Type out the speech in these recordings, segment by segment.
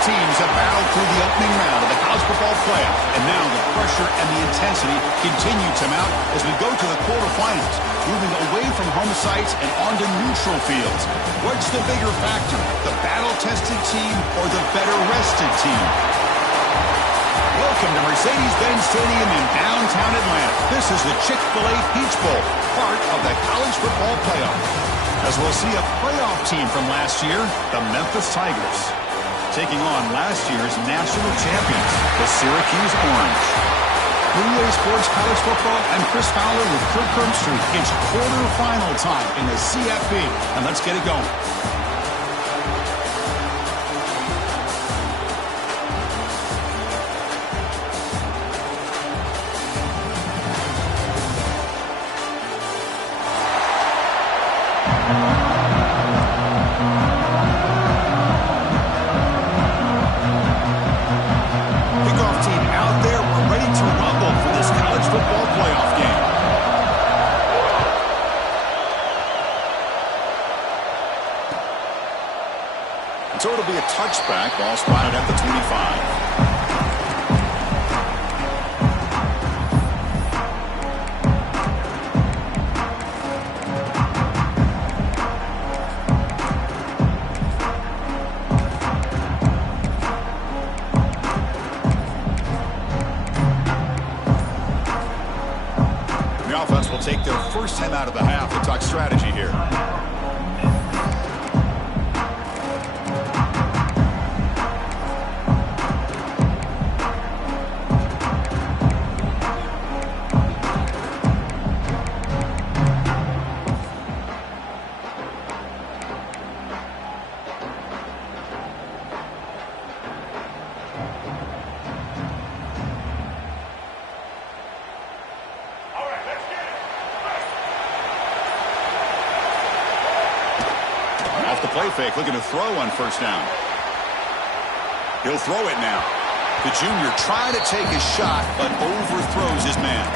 teams have battled through the opening round of the college football playoff, and now the pressure and the intensity continue to mount as we go to the quarterfinals, moving away from home sites and onto neutral fields. What's the bigger factor, the battle-tested team or the better-rested team? Welcome to Mercedes-Benz Stadium in downtown Atlanta. This is the Chick-fil-A Peach Bowl, part of the college football playoff. As we'll see a playoff team from last year, the Memphis Tigers, taking on last year's national champions, the Syracuse Orange. Blue Sports College Football and Chris Fowler with Kirk Herbstreit. It's quarterfinal time in the CFP, and let's get it going. So it'll be a touchback, ball spotted at the 25. The offense will take their first time out of the half to talk strategy here. Off the play fake, looking to throw on first down. He'll throw it now. The junior trying to take his shot, but overthrows his man.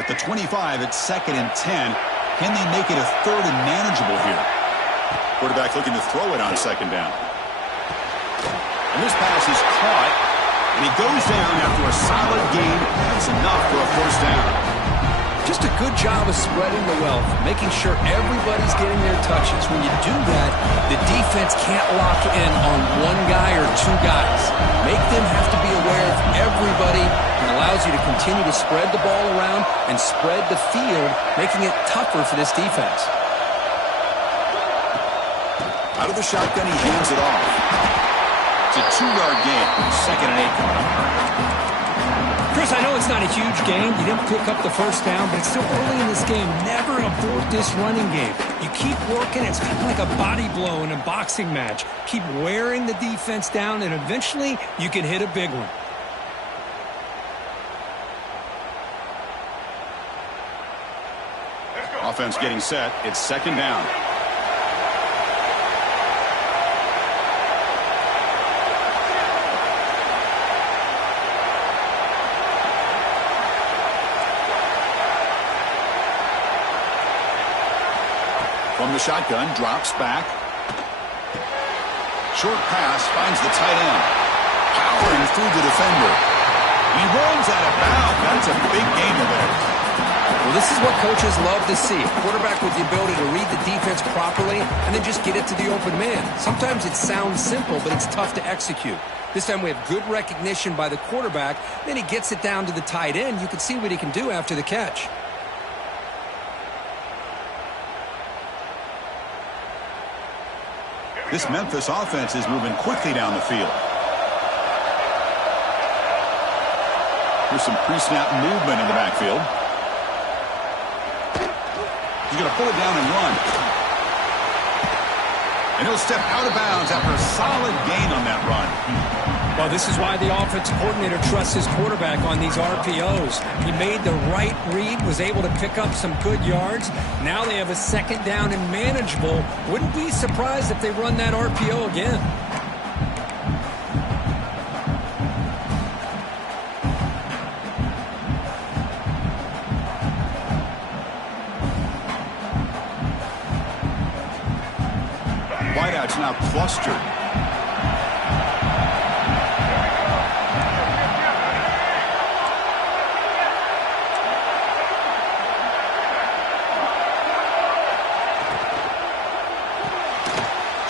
At the 25, it's 2nd and 10. Can they make it a 3rd and manageable here? Quarterback looking to throw it on 2nd down. And this pass is caught, and he goes down after a solid gain. That's enough for a first down. Just a good job of spreading the wealth, making sure everybody's getting their touches. When you do that, the defense can't lock in on one guy or two guys. Make them have to be aware of everybody, and allows you to continue to spread the ball around and spread the field, making it tougher for this defense. Out of the shotgun, he hands it off. It's a 2-yard gain. 2nd and 8 coming up. Chris, I know it's not a huge game. You didn't pick up the first down, but it's still early in this game. Never abort this running game. You keep working. It's kind of like a body blow in a boxing match. Keep wearing the defense down, and eventually you can hit a big one. Offense getting set. It's 2nd down. From the shotgun, drops back. Short pass, finds the tight end. Powering through the defender. He runs out of bounds. That's a big gain there. Well, this is what coaches love to see. A quarterback with the ability to read the defense properly and then just get it to the open man. Sometimes it sounds simple, but it's tough to execute. This time we have good recognition by the quarterback. Then he gets it down to the tight end. You can see what he can do after the catch. This Memphis offense is moving quickly down the field. There's some pre-snap movement in the backfield. He's going to pull it down and run. And he'll step out of bounds after a solid gain on that run. Well, this is why the offensive coordinator trusts his quarterback on these RPOs. He made the right read, was able to pick up some good yards. Now they have a second down and manageable. Wouldn't be surprised if they run that RPO again. Wideout's now clustered.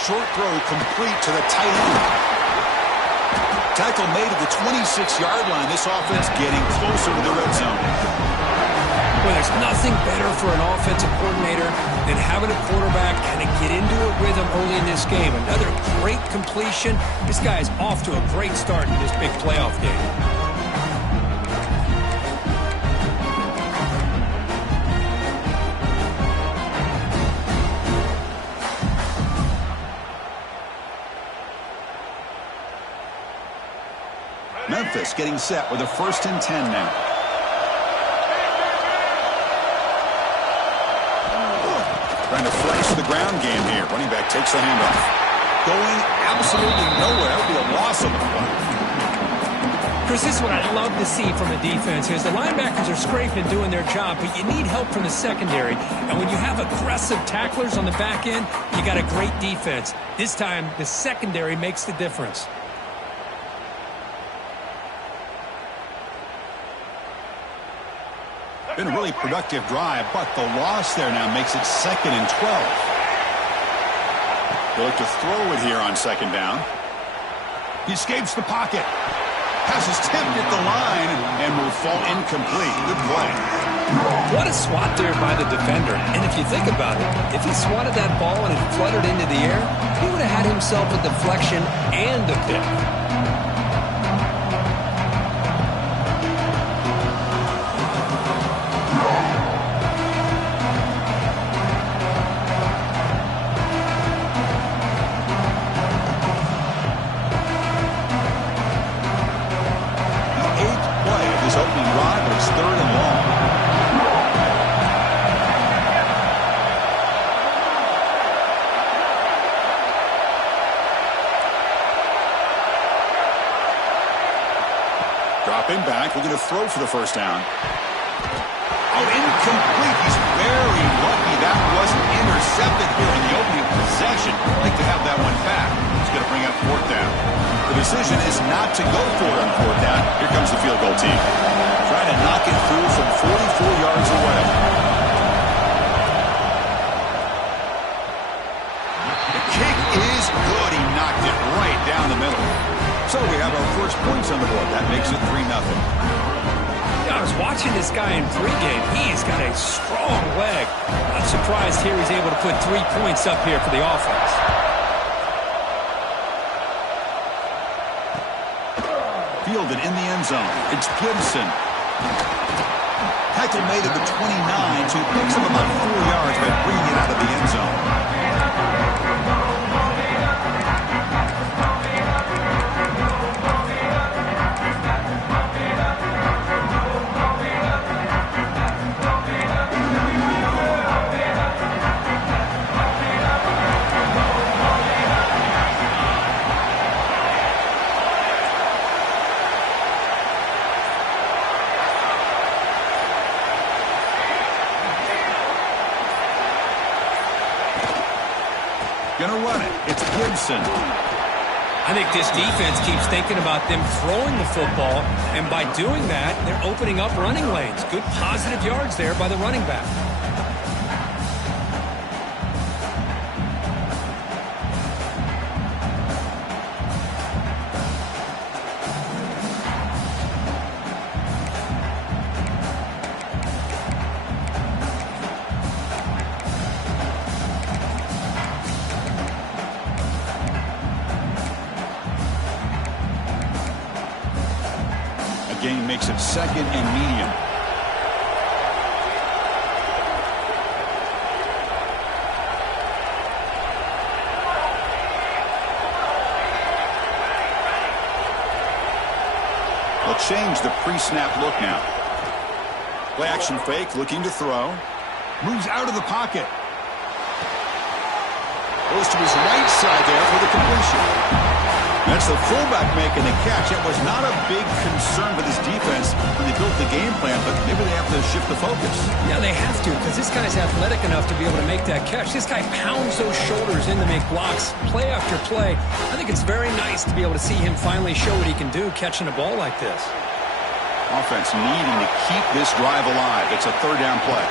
Short throw complete to the tight end. Tackle made at the 26-yard line. This offense getting closer to the red zone. Well, there's nothing better for an offensive coordinator than having a quarterback kind of get into a rhythm early in this game. Another great completion. This guy is off to a great start in this big playoff game. Memphis getting set with a 1st and 10 now. Trying to flex the ground game here. Running back takes the handoff. Going absolutely nowhere. That would be a loss on the play. Chris, this is what I love to see from a defense is the linebackers are scraping doing their job, but you need help from the secondary. And when you have aggressive tacklers on the back end, you got a great defense. This time, the secondary makes the difference. Been a really productive drive, but the loss there now makes it 2nd and 12. They'll look to throw it here on 2nd down. He escapes the pocket. Pass is tipped at the line and will fall incomplete. Good play. What a swat there by the defender. And if you think about it, if he swatted that ball and it fluttered into the air, he would have had himself a deflection and a pick. Dropping back, looking to throw for the 1st down. Oh, incomplete. He's very lucky that wasn't intercepted here in the opening possession. Like to have that one back. He's going to bring up 4th down. The decision is not to go for it on 4th down. Here comes the field goal team. Trying to knock it through from 44 yards away. The kick is good. He knocked it right down the middle. So we have our first points on the board. That makes it 3-0. I was watching this guy in pregame. He's got a strong leg. Not surprised here he's able to put 3 points up here for the offense. Fielded in the end zone. It's Gibson. Tackle made at the 29, so he picks him about 4 yards by bringing it out of the end zone. Gonna run it. It's Gibson. I think this defense keeps thinking about them throwing the football, and by doing that, they're opening up running lanes. Good positive yards there by the running back. Gain makes it 2nd and medium. change the pre-snap look now. Play action fake, looking to throw. Moves out of the pocket. Goes to his right side there for the completion. That's the fullback making the catch. It was not a big concern for this defense when they built the game plan, but maybe they have to shift the focus. Yeah, they have to, because this guy's athletic enough to be able to make that catch. This guy pounds those shoulders in to make blocks play after play. I think it's very nice to be able to see him finally show what he can do catching a ball like this. Offense needing to keep this drive alive. It's a third down play.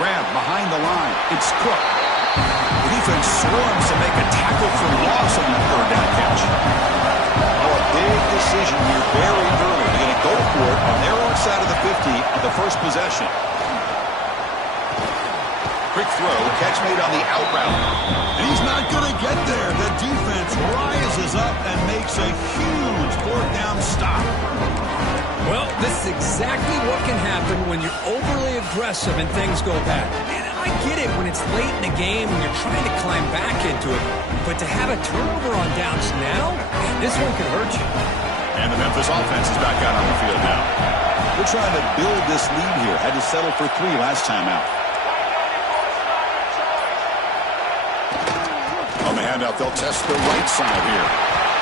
Grab behind the line. It's Cook. The defense swarms to make a tackle for loss on that third down catch. Oh, a big decision here very early. They're going to go for it on their own side of the 50 on the first possession. Quick throw, catch made on the out route. And he's not going to get there. The defense rises up and makes a huge fourth down stop. Well, this is exactly what can happen when you're overly aggressive and things go bad. And I get it when it's late in the game and you're trying to climb back into it. But to have a turnover on downs now, this one could hurt you. And the Memphis offense is back out on the field now. They're trying to build this lead here. Had to settle for 3 last time out. On the handout, they'll test the right side here.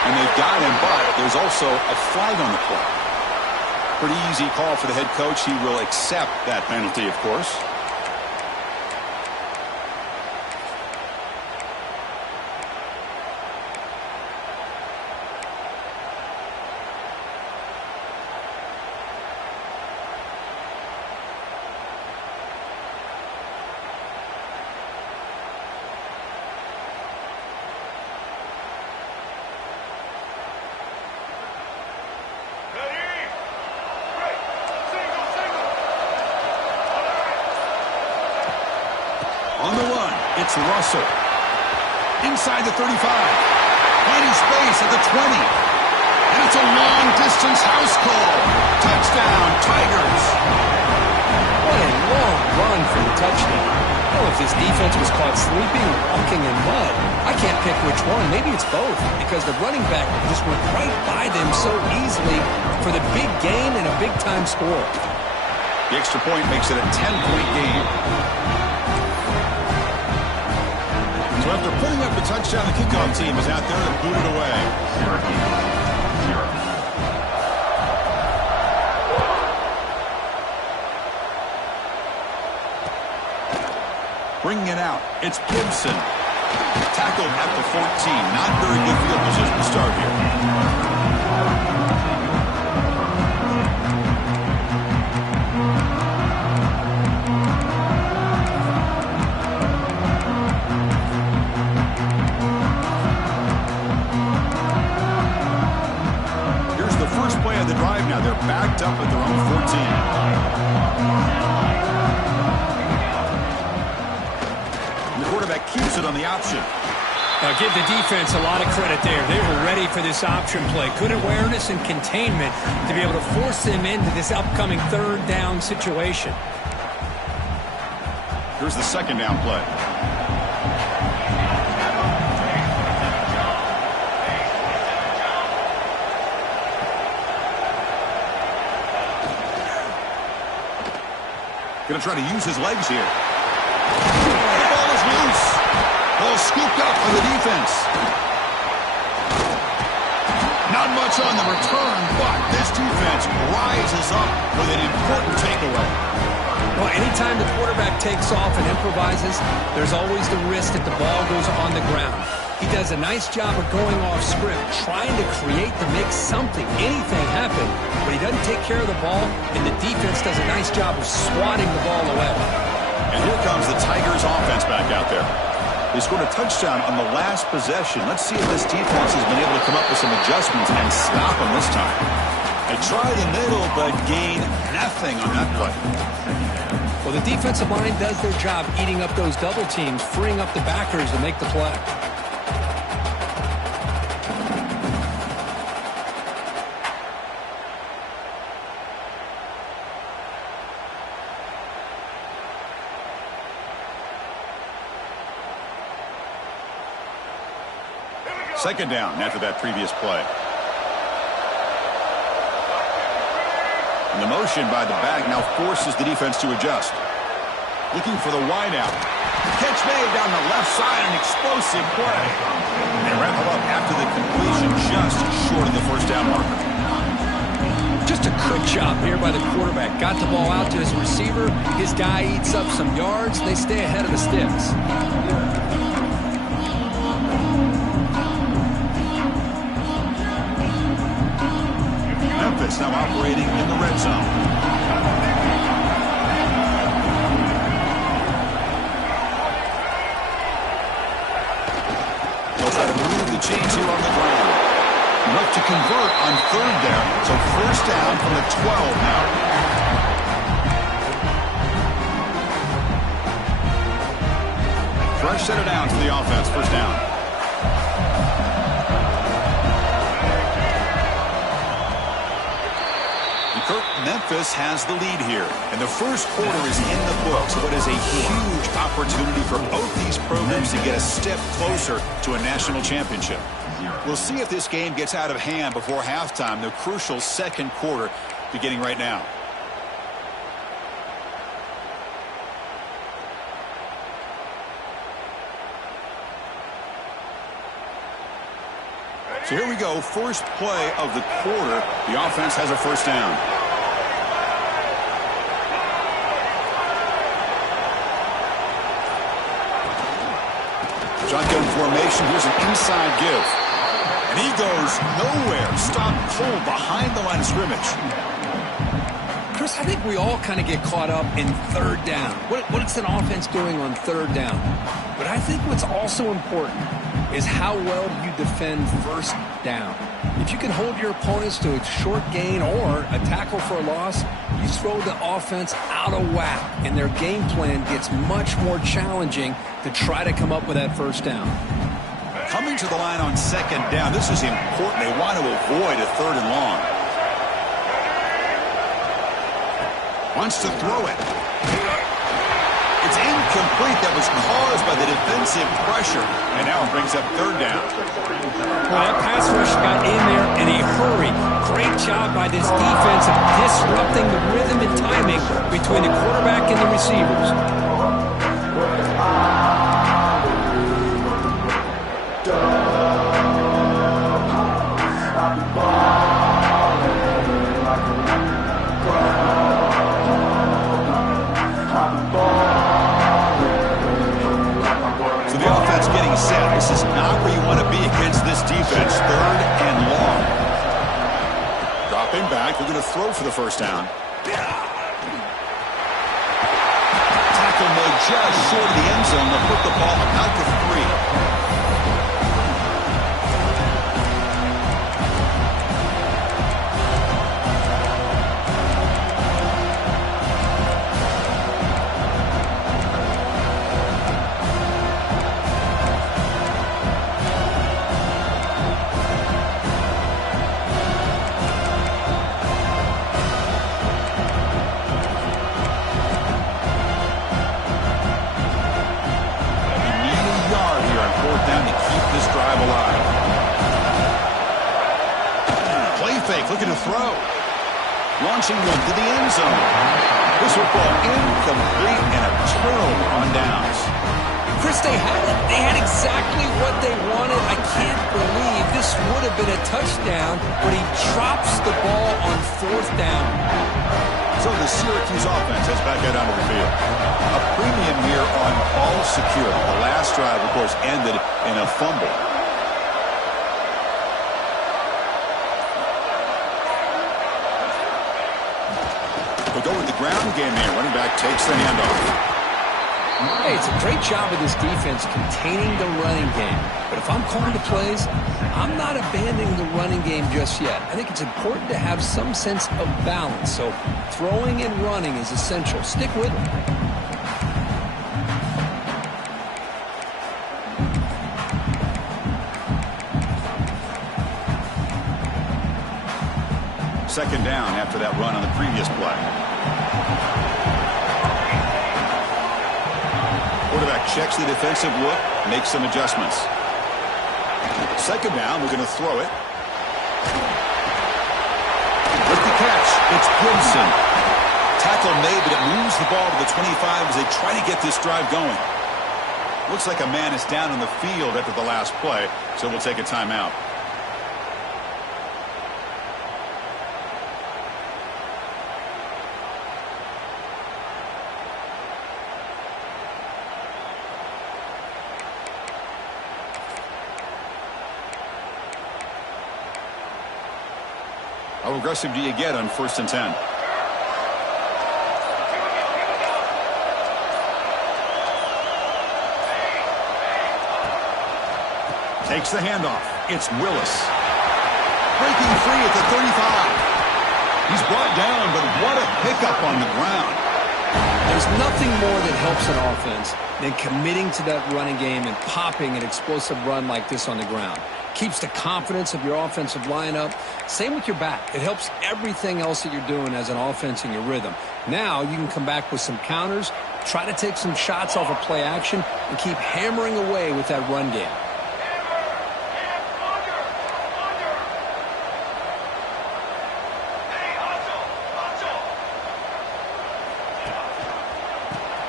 And they've got him, but there's also a flag on the play. Pretty easy call for the head coach. He will accept that penalty, of course. On the run, it's Russell. Inside the 35. Finding space at the 20. And it's a long-distance house call. Touchdown, Tigers. What a long run for the touchdown. I don't know if this defense was caught sleeping or walking in mud. I can't pick which one. Maybe it's both, because the running back just went right by them so easily for the big gain and a big-time score. The extra point makes it a 10-point game. So after putting up the touchdown, the kickoff team is out there to boot it away. Bringing it out, it's Gibson. Tackled at the 14. Not very good field position to start here. Play of the drive now. They're backed up at their own 14. And the quarterback keeps it on the option. Now give the defense a lot of credit there. They were ready for this option play. Good awareness and containment to be able to force them into this upcoming third down situation. Here's the second down play. Going to try to use his legs here. The ball is loose. Ball scooped up by the defense. Not much on the return, but this defense rises up with an important takeaway. Well, anytime the quarterback takes off and improvises, there's always the risk that the ball goes on the ground. He does a nice job of going off script, trying to create to make something, anything happen, but he doesn't take care of the ball, and the defense does a nice job of swatting the ball away. And here comes the Tigers offense back out there. They scored a touchdown on the last possession. Let's see if this defense has been able to come up with some adjustments and stop them this time. They tried the middle, but gained nothing on that play. Well, the defensive line does their job eating up those double teams, freeing up the backers to make the play. Second down after that previous play. And the motion by the back now forces the defense to adjust. Looking for the wideout. Catch made down the left side, an explosive play. They wrap it up after the completion, just short of the first down marker. Just a good job here by the quarterback. Got the ball out to his receiver. His guy eats up some yards. They stay ahead of the sticks. Memphis now operating in the red zone. Chains here on the ground. Enough to convert on third there. So first down from the 12 now. Fresh set of downs for the offense. First down. Memphis has the lead here, and the first quarter is in the books. What is a huge opportunity for both these programs to get a step closer to a national championship. We'll see if this game gets out of hand before halftime, the crucial second quarter beginning right now. So here we go, first play of the quarter. The offense has a first down. Shotgun formation. Here's an inside give. And he goes nowhere. Stopped cold behind the line of scrimmage. Chris, I think we all kind of get caught up in third down. What's an offense doing on third down? But I think what's also important is how well you defend first down. If you can hold your opponents to a short gain or a tackle for a loss, you throw the offense out of whack, and their game plan gets much more challenging to try to come up with that first down. Coming to the line on second down, this is important. They want to avoid a third and long. Wants to throw it. It's incomplete. That was caused by the defensive pressure. And now it brings up third down. Well, that pass rush got in there in a hurry. Great job by this defense of disrupting the rhythm and timing between the quarterback and the receivers. Set. This is not where you want to be against this defense. Third and long. Dropping back. They're going to throw for the first down. Tackle made just short of the end zone. They'll put the ball about the 3. Looking to throw. Launching one to the end zone. This football incomplete and a turnover on downs. Chris, they had it. They had exactly what they wanted. I can't believe this would have been a touchdown, but he drops the ball on fourth down. So the Syracuse offense has back out onto the field. A premium here on ball security. The last drive, of course, ended in a fumble. Go with the ground game here. Running back takes the handoff. Hey, it's a great job of this defense containing the running game. But if I'm calling the plays, I'm not abandoning the running game just yet. I think it's important to have some sense of balance. So throwing and running is essential. Stick with it. Second down after that run on the previous play. Quarterback checks the defensive look, makes some adjustments. Second down, we're going to throw it. With the catch, catch. It's Gibson. Tackle made, but it moves the ball to the 25 as they try to get this drive going. Looks like a man is down on the field after the last play, so we'll take a timeout. How aggressive do you get on 1st and 10? Takes the handoff. It's Willis. Breaking free at the 35. He's brought down, but what a pickup on the ground. There's nothing more that helps an offense than committing to that running game and popping an explosive run like this on the ground. Keeps the confidence of your offensive lineup. Same with your back. It helps everything else that you're doing as an offense in your rhythm. Now you can come back with some counters, try to take some shots off of play action, and keep hammering away with that run game.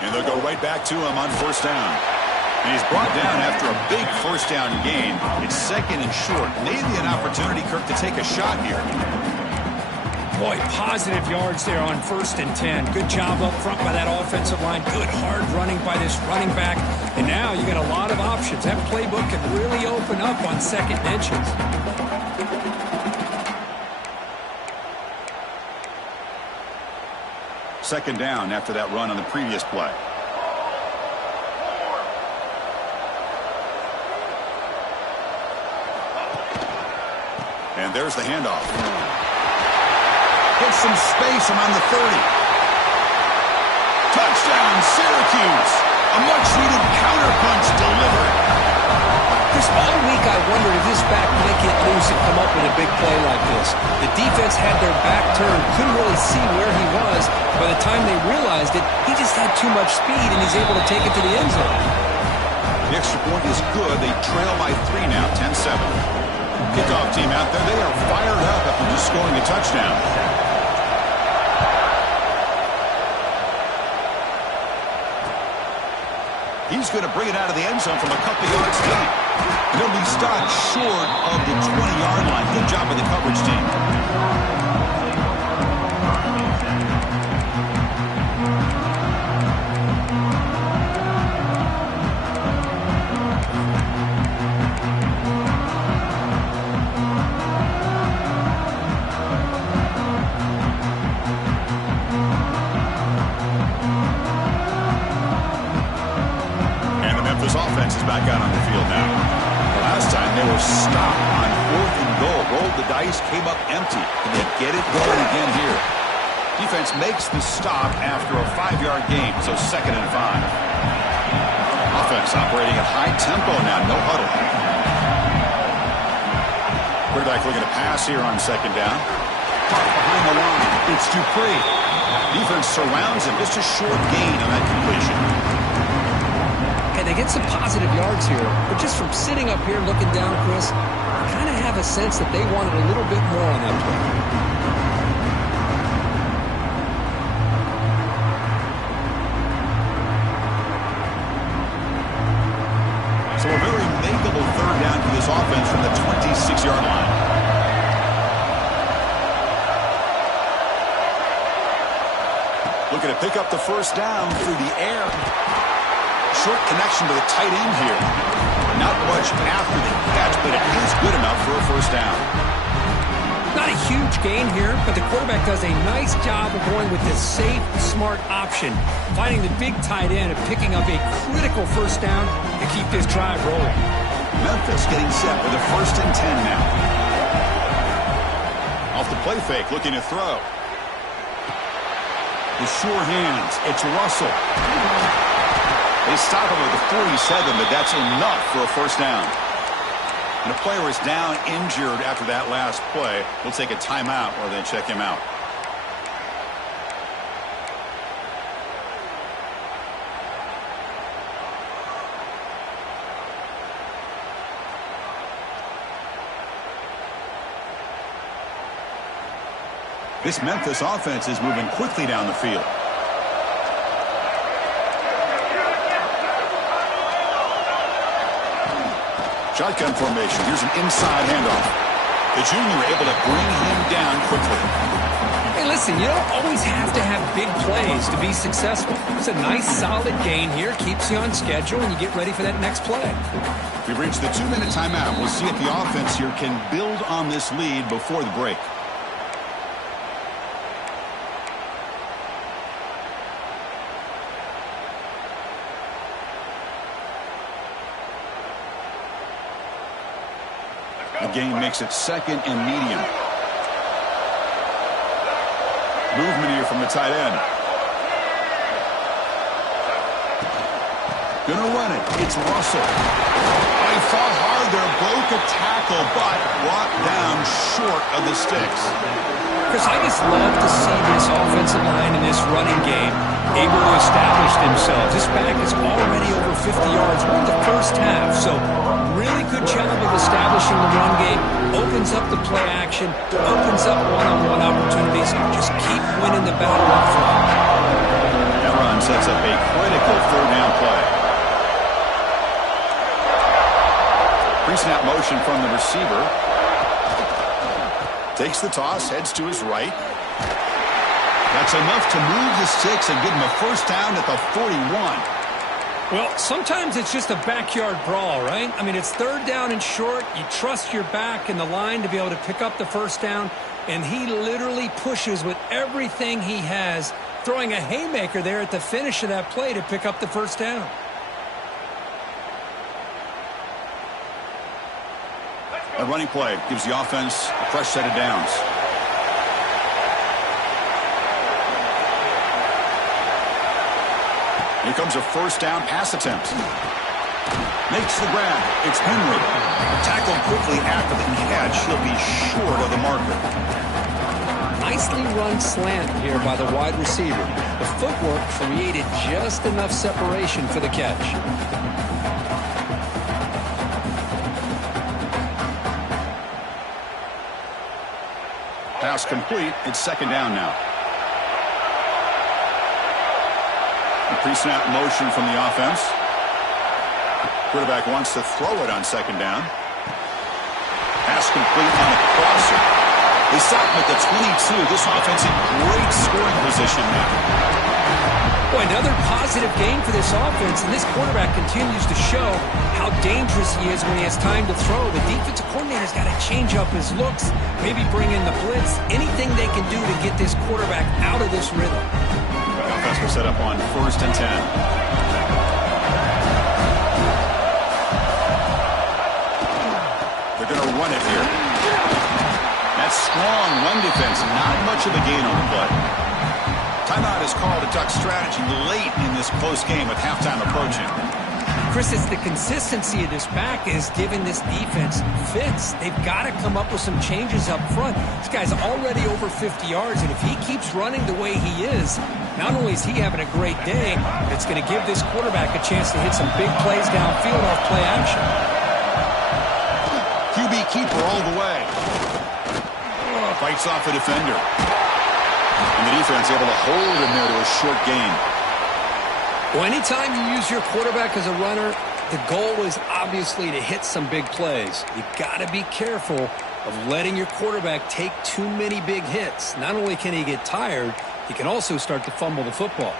And they'll go right back to him on 1st down. And he's brought down after a big 1st down gain. It's 2nd and short. Maybe an opportunity, Kirk, to take a shot here. Boy, positive yards there on 1st and 10. Good job up front by that offensive line. Good hard running by this running back. And now you got a lot of options. That playbook can really open up on 2nd and inches. Second down after that run on the previous play. And there's the handoff. Gets some space around the 30. Touchdown, Syracuse. A much-needed counterpunch delivered. Just all week I wondered if this back might get loose and come up with a big play like this. The defense had their back turned, couldn't really see where he was. By the time they realized it, he just had too much speed, and he's able to take it to the end zone. The extra point is good. They trail by 3 now, 10-7. Kickoff team out there, they are fired up after just scoring a touchdown. He's going to bring it out of the end zone from a couple yards deep. And he'll be stopped short of the 20-yard line. Good job by the coverage team. Offense is back out on the field now. Last time they were stopped on 4th and goal. Rolled the dice, came up empty. And they get it going again here. Defense makes the stop after a 5-yard gain, so 2nd and 5. Offense operating at high tempo now, no huddle. Quarterback looking to pass here on 2nd down. Caught behind the line. It's Dupree. Defense surrounds him. Just a short gain on that completion. And they get some positive yards here, but just from sitting up here looking down, Chris, I kind of have a sense that they wanted a little bit more on that play. So a very makeable 3rd down for this offense from the 26-yard line. Looking to pick up the 1st down through the air. Short connection to the tight end here. Not much after the catch, but it is good enough for a 1st down. Not a huge gain here, but the quarterback does a nice job of going with this safe, smart option, finding the big tight end and picking up a critical 1st down to keep this drive rolling. Memphis getting set with a 1st and 10 now. Off the play fake, looking to throw. With sure hands, it's Russell. They stop him at the 47, but that's enough for a 1st down. And a player is down injured after that last play. We'll take a timeout or then check him out. This Memphis offense is moving quickly down the field. Shotgun formation. Here's an inside handoff. The junior able to bring him down quickly. Hey, listen, you don't always have to have big plays to be successful. It's a nice, solid gain here. Keeps you on schedule, and you get ready for that next play. We've reached the 2-minute timeout. We'll see if the offense here can build on this lead before the break. The game makes it 2nd and medium. Movement here from the tight end. Gonna run it. It's Russell. Oh, he fought hard there. Broke a tackle, but brought down short of the sticks. Chris, I just love to see this offensive line in this running game able to establish themselves. This back is already over 50 yards. We're in the first half, so really good job of establishing the run game. Opens up the play action, opens up one-on-one opportunities. Just keep winning the battle up front. That run sets up a critical 3rd down play. Pre-snap motion from the receiver. Takes the toss, heads to his right. That's enough to move the sticks and give him a 1st down at the 41. Well, sometimes it's just a backyard brawl, right? I mean, it's 3rd down and short. You trust your back and the line to be able to pick up the 1st down, and he literally pushes with everything he has, throwing a haymaker there at the finish of that play to pick up the 1st down. A running play gives the offense a fresh set of downs. Here comes a 1st down pass attempt. Makes the grab. It's Henry. Tackled quickly after the catch. He'll be short of the marker. Nicely run slant here by the wide receiver. The footwork created just enough separation for the catch. Pass complete. It's 2nd down now. Pre-snap motion from the offense. Quarterback wants to throw it on 2nd down. Pass complete on a crosser. They stop him at the 22. This offense in great scoring position now. Boy, another positive game for this offense, and this quarterback continues to show how dangerous he is when he has time to throw. The defensive coordinator's got to change up his looks, maybe bring in the blitz, anything they can do to get this quarterback out of this rhythm. The offense will set up on 1st and 10. They're going to run it here. That strong run defense, not much of a gain on the play. Timeout is called to duck strategy late in this close game with halftime approaching. Chris, it's the consistency of this back is giving this defense fits. They've got to come up with some changes up front. This guy's already over 50 yards, and if he keeps running the way he is, not only is he having a great day, but it's going to give this quarterback a chance to hit some big plays downfield off play action. QB keeper all the way. Fights off a defender. And the defense able to hold him there to a short gain. Well, anytime you use your quarterback as a runner, the goal is obviously to hit some big plays. You got to be careful of letting your quarterback take too many big hits. Not only can he get tired, he can also start to fumble the football.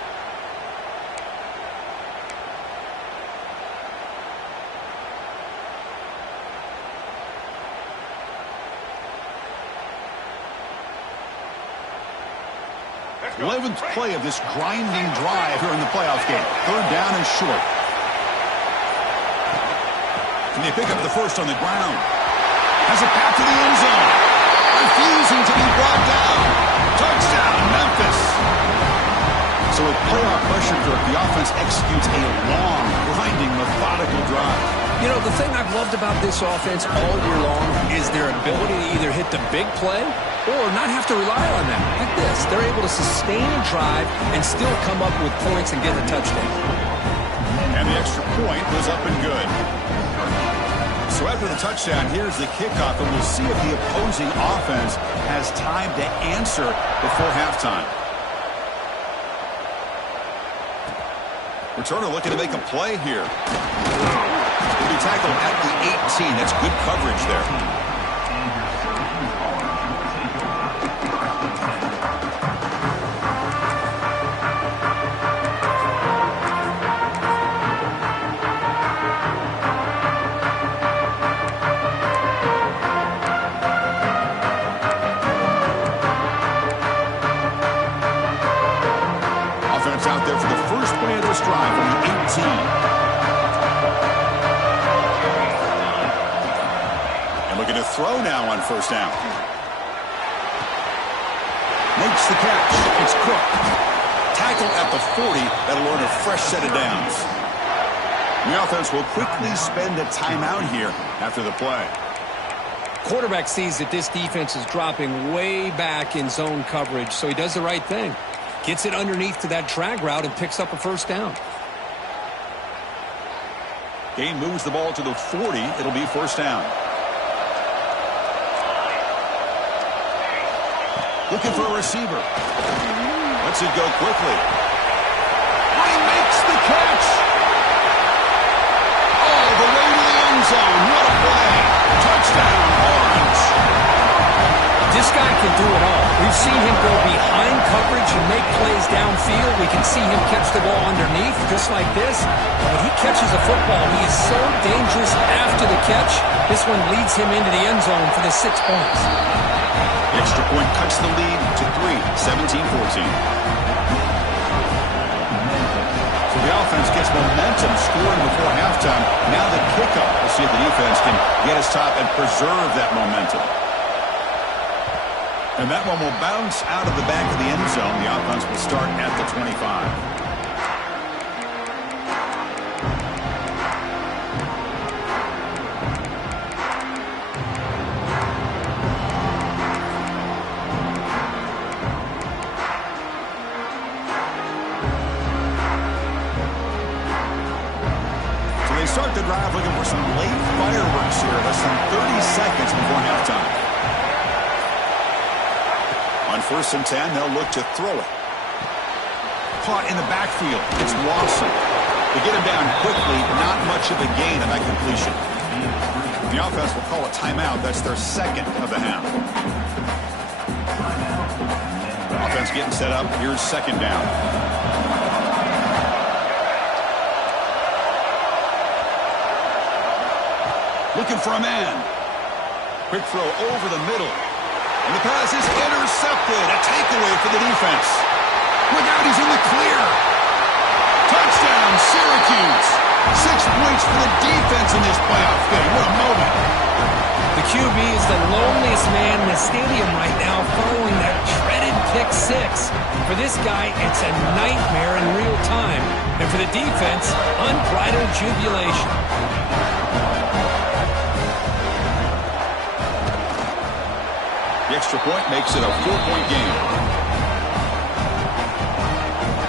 The 11th play of this grinding drive here in the playoff game. 3rd down and short. Can they pick up the 1st on the ground? Has a path to the end zone. Refusing to be brought down. Touchdown, Memphis. So with playoff pressure, Kirk, the offense executes a long, grinding, methodical drive. You know, the thing I've loved about this offense all year long is their ability to either hit the big play or not have to rely on that. Like this, they're able to sustain a drive and still come up with points and get a touchdown. And the extra point was up and good. So after the touchdown, here's the kickoff, and we'll see if the opposing offense has time to answer before halftime. Returner looking to make a play here. He'll be tackled at the 18. That's good coverage there. Out there for the first play of this drive on the 18. And looking to throw now on first down. Makes the catch. It's Cook. Tackled at the 40. That'll earn a fresh set of downs. The offense will quickly spend a timeout here after the play. Quarterback sees that this defense is dropping way back in zone coverage, so he does the right thing. Gets it underneath to that drag route and picks up a first down. Game moves the ball to the 40. It'll be first down. Looking for a receiver. Lets it go quickly. He makes the catch. All the way to the end zone. What a play. Touchdown, Orange. This guy can do it all. We've seen him go behind coverage and make plays downfield. We can see him catch the ball underneath, just like this. When he catches a football, he is so dangerous after the catch. This one leads him into the end zone for the 6 points. The extra point cuts the lead to 3, 17-14. So the offense gets momentum scoring before halftime. Now the kickoff. We'll see if the defense can get his top and preserve that momentum. And that one will bounce out of the back of the end zone. The offense will start at the 25. So they start the drive looking for some late fireworks here. Less than 30 seconds before halftime. On 1st and 10, they'll look to throw it. Caught in the backfield. It's Watson. They get him down quickly. Not much of a gain on that completion. The offense will call a timeout. That's their second of the half. Offense getting set up. Here's second down. Looking for a man. Quick throw over the middle. And the pass is intercepted. A takeaway for the defense. Look out, he's in the clear. Touchdown, Syracuse. 6 points for the defense in this playoff game. What a moment. The QB is the loneliest man in the stadium right now following that dreaded pick 6. For this guy, it's a nightmare in real time. And for the defense, unbridled jubilation. The extra point makes it a 4-point game.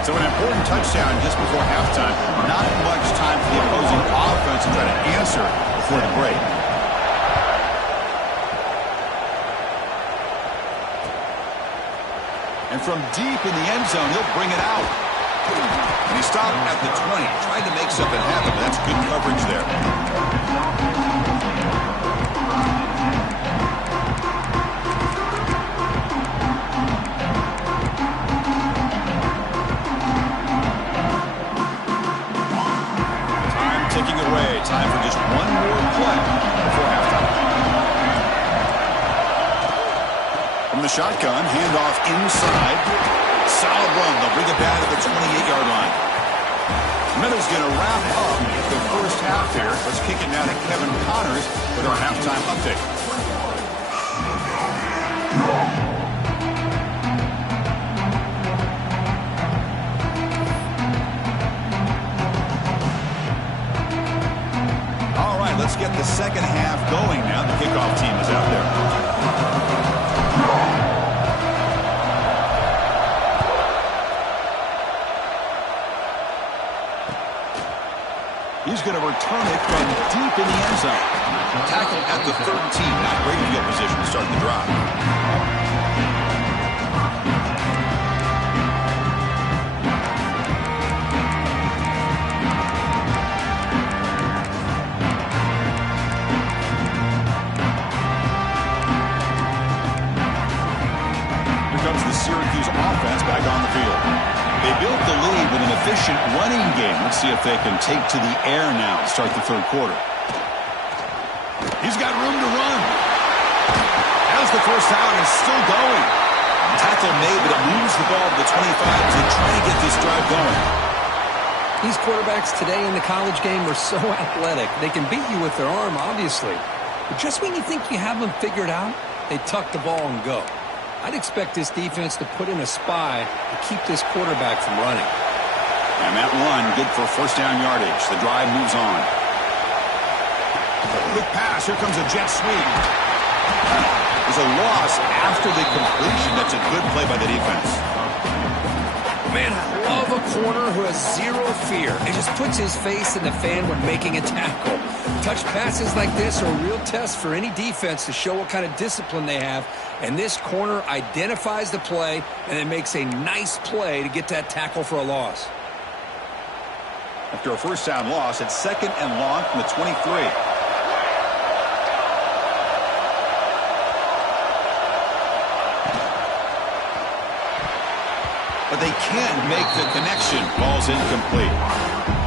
So an important touchdown just before halftime. Not much time for the opposing offense to try to answer before the break. And from deep in the end zone, he'll bring it out. And he stopped at the 20. Tried to make something happen, but that's good coverage there. Time for just one more play before halftime. From the shotgun, handoff inside. Solid run. They'll bring it back to the 28-yard line. Meadow's going to wrap up the first half here. Let's kick it now to Kevin Connors with our halftime update. Let's get the second half going now. The kickoff team is out there. He's going to return it from deep in the end zone. Tackle at the 13. Not great field position to start the drive. Syracuse offense back on the field. They built the lead with an efficient running game. Let's see if they can take to the air now to start the third quarter. He's got room to run. As the first down is still going. Tackle made, but it moves the ball to the 25 to try to get this drive going. These quarterbacks today in the college game are so athletic. They can beat you with their arm, obviously. But just when you think you have them figured out, they tuck the ball and go. I'd expect this defense to put in a spy to keep this quarterback from running. And that run, good for first down yardage. The drive moves on. Quick pass. Here comes a jet sweep. There's a loss after the completion. That's a good play by the defense. Man, I love a corner who has zero fear and just puts his face in the fan when making a tackle. Touch passes like this are a real test for any defense to show what kind of discipline they have. And this corner identifies the play and then makes a nice play to get that tackle for a loss. After a first down loss, it's second and long from the 23. But they can't make the connection. Ball's incomplete.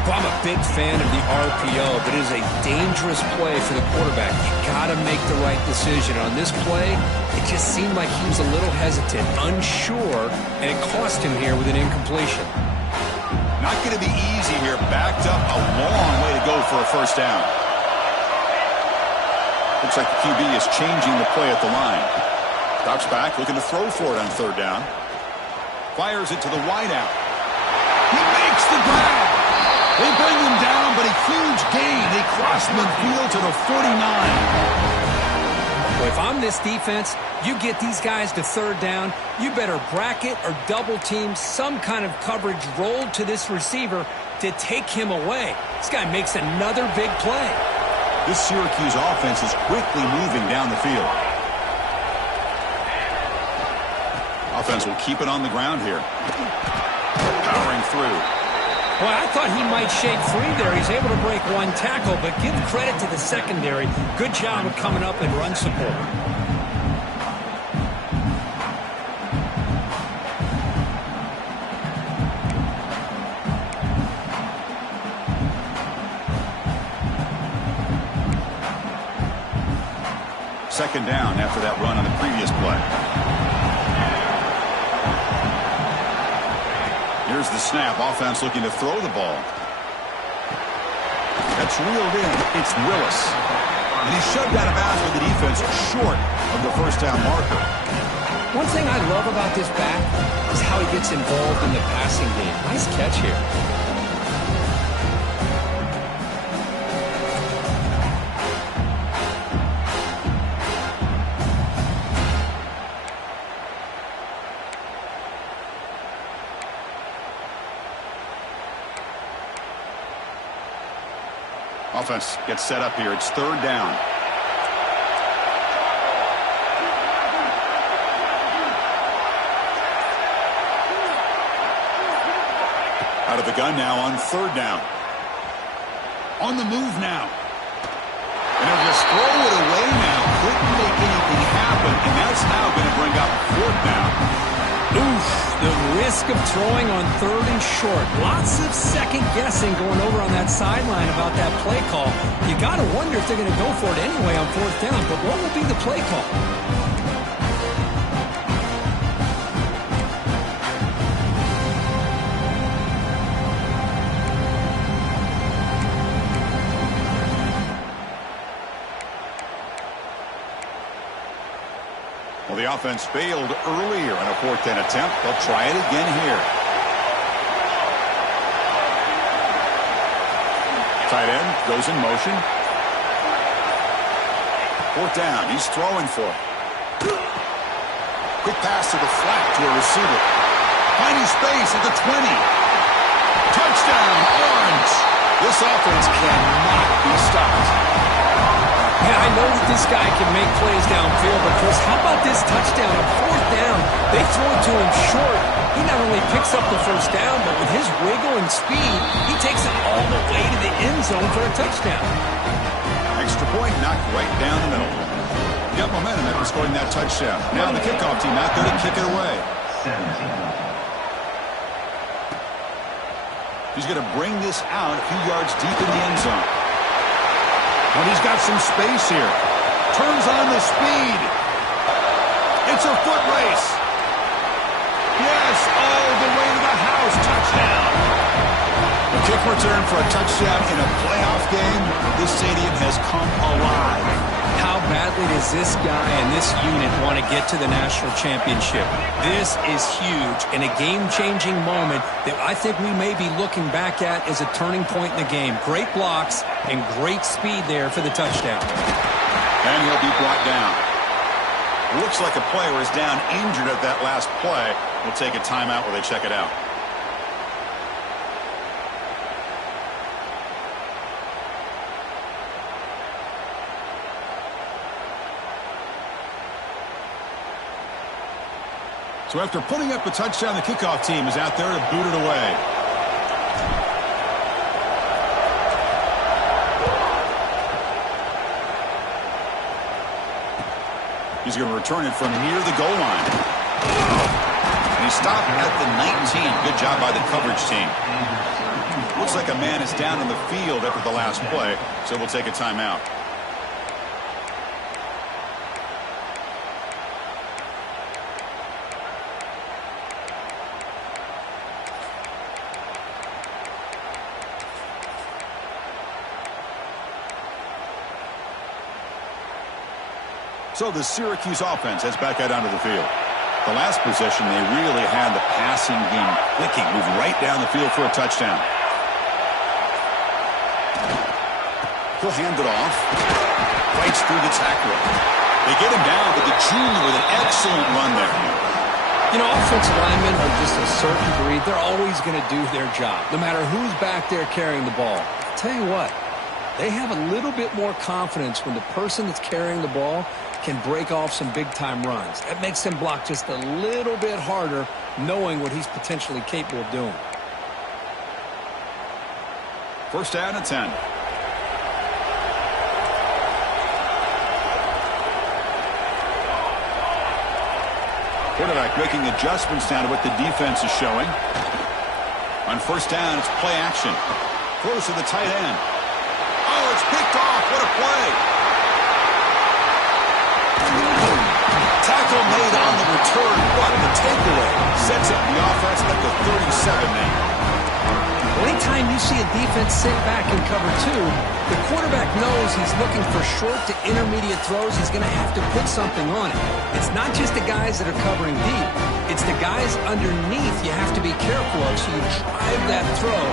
Well, I'm a big fan of the RPO, but it is a dangerous play for the quarterback. You got to make the right decision. On this play, it just seemed like he was a little hesitant, unsure, and it cost him here with an incompletion. Not going to be easy here. Backed up a long way to go for a first down. Looks like the QB is changing the play at the line. Drops back, looking to throw for it on third down. Fires it to the wideout. He makes the grab. They bring him down, but a huge gain. They cross midfield to the 49. Well, if I'm this defense, you get these guys to third down, you better bracket or double team some kind of coverage rolled to this receiver to take him away. This guy makes another big play. This Syracuse offense is quickly moving down the field. Offense will keep it on the ground here. Powering through. Well, I thought he might shake free there. He's able to break one tackle, but give credit to the secondary. Good job of coming up and run support. Second down after that run on the previous play. Here's the snap. Offense looking to throw the ball. That's reeled in. It's Willis. And he's shoved out of bounds with the defense short of the first down marker. One thing I love about this back is how he gets involved in the passing game. Nice catch here. Offense gets set up here. It's third down. Out of the gun now on third down. On the move now. And they'll just throw it away now. Couldn't make anything happen. And that's now going to bring up fourth down. Oof, the risk of throwing on third and short. Lots of second guessing going over on that sideline about that play call. You got to wonder if they're going to go for it anyway on fourth down. But what will be the play call? Well, the offense failed earlier in a fourth down attempt. They'll try it again here. Tight end goes in motion. Fourth down. He's throwing for it. Quick pass to the flat to a receiver. Finding space at the 20. Touchdown, Orange. The This offense cannot be stopped. Yeah, I know that this guy can make plays downfield, but Chris, how about this touchdown on fourth down? They throw it to him short. He not only picks up the first down, but with his wiggle and speed, he takes it all the way to the end zone for a touchdown. Extra point knocked right down the middle. Got momentum after scoring that touchdown. Now the kickoff team out there to kick it away. He's going to bring this out a few yards deep in the end zone. But he's got some space here. Turns on the speed. It's a foot race. Yes, all the way to the house. Touchdown. The kick return for a touchdown in a playoff game. This stadium has come alive. How badly does this guy and this unit want to get to the national championship? This is huge and a game-changing moment that I think we may be looking back at as a turning point in the game. Great blocks and great speed there for the touchdown. And he'll be brought down. Looks like a player is down injured at that last play. We'll take a timeout while they check it out. So after putting up a touchdown, the kickoff team is out there to boot it away. He's going to return it from near the goal line. And he stopped at the 19. Good job by the coverage team. Looks like a man is down in the field after the last play, so we'll take a timeout. So the Syracuse offense heads back out onto the field. The last possession, they really had the passing game clicking, move right down the field for a touchdown. He'll hand it off. Fights through the tackler. They get him down, but the junior with an excellent run there. You know, offensive linemen are just a certain breed. They're always going to do their job, no matter who's back there carrying the ball. I'll tell you what, they have a little bit more confidence when the person that's carrying the ball can break off some big-time runs. That makes him block just a little bit harder, knowing what he's potentially capable of doing. First down and 10. Quarterback making adjustments down to what the defense is showing. On first down, it's play action. Throws to the tight end. Oh, it's picked off. What a play. Tackle made on the return, but the takeaway sets up the offense at the 37 now. Well, anytime you see a defense sit back in cover two, the quarterback knows he's looking for short to intermediate throws. He's going to have to put something on it. It's not just the guys that are covering deep. It's the guys underneath you have to be careful of, so you drive that throw.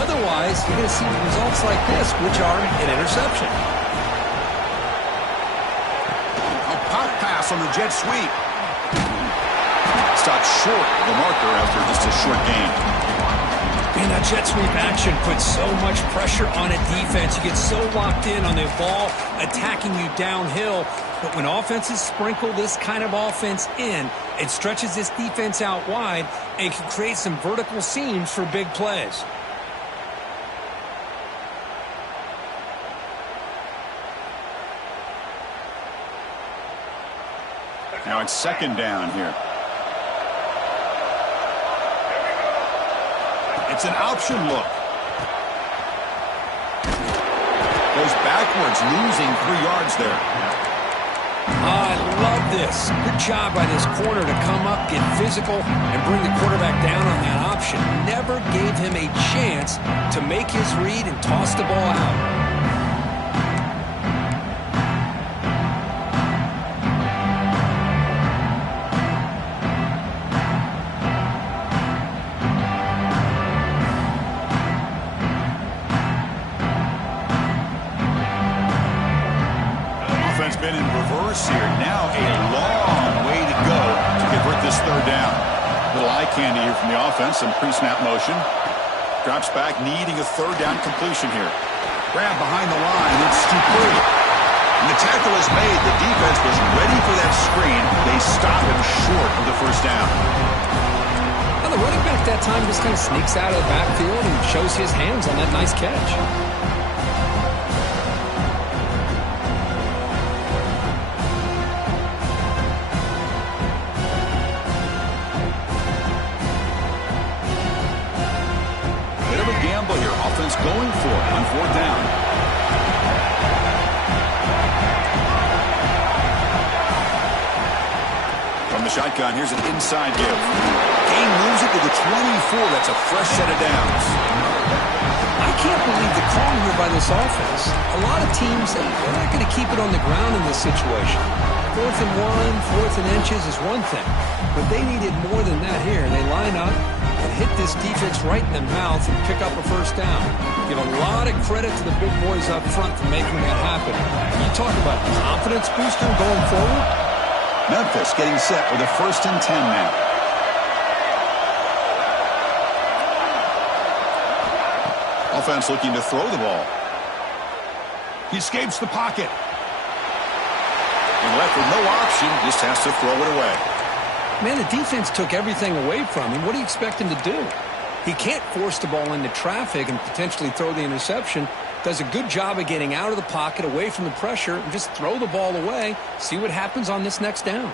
Otherwise, you're going to see results like this, which are an interception. On the jet sweep. Stopped short of the marker after just a short gain. And that jet sweep action puts so much pressure on a defense. You get so locked in on the ball attacking you downhill. But when offenses sprinkle this kind of offense in, it stretches this defense out wide and can create some vertical seams for big plays. Now it's second down here. It's an option look. Goes backwards, losing 3 yards there. I love this. Good job by this corner to come up, get physical, and bring the quarterback down on that option. Never gave him a chance to make his read and toss the ball out. Been in reverse here. Now a long way to go to convert this third down. Little eye candy here from the offense. Some pre-snap motion. Drops back, needing a third down completion here. Grab behind the line. It's Dupree. And the tackle is made. The defense was ready for that screen. They stop him short of the first down. Now the running back that time just kind of sneaks out of the backfield and shows his hands on that nice catch. Going for it on fourth down. From the shotgun, here's an inside give. Gain moves it to the 24. That's a fresh set of downs. I can't believe the call here by this offense. A lot of teams, they're not going to keep it on the ground in this situation. 4th and 1, 4th and inches is one thing. But they needed more than that here. They line up and hit this defense right in the mouth and pick up a first down. Give a lot of credit to the big boys up front for making that happen. You talk about confidence booster going forward. Memphis getting set with a 1st and 10 now. Offense looking to throw the ball. He escapes the pocket. And left with no option, just has to throw it away. Man, the defense took everything away from him. What do you expect him to do? He can't force the ball into traffic and potentially throw the interception. Does a good job of getting out of the pocket, away from the pressure, and just throw the ball away. See what happens on this next down.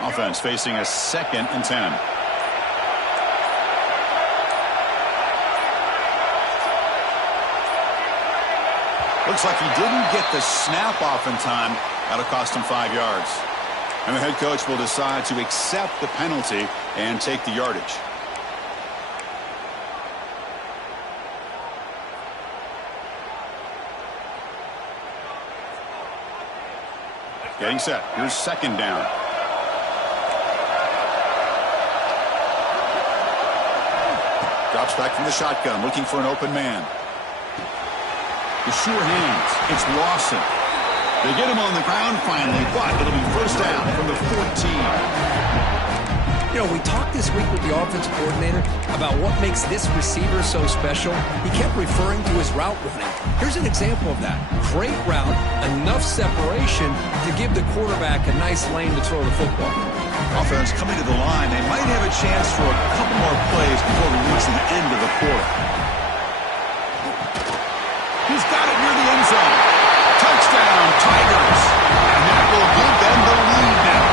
Offense facing a 2nd and 10. Looks like he didn't get the snap off in time. That'll cost him 5 yards. And the head coach will decide to accept the penalty and take the yardage. Getting set. Here's 2nd down. Drops back from the shotgun, looking for an open man. The sure hands. It's Lawson. They get him on the ground finally, but it'll be first down from the 14. You know, we talked this week with the offensive coordinator about what makes this receiver so special. He kept referring to his route running. Here's an example of that. Great route, enough separation to give the quarterback a nice lane to throw the football. Offense coming to the line. They might have a chance for a couple more plays before we reach the end of the quarter. He's got it near the end zone. Touchdown, Tigers. And that will give them the lead now.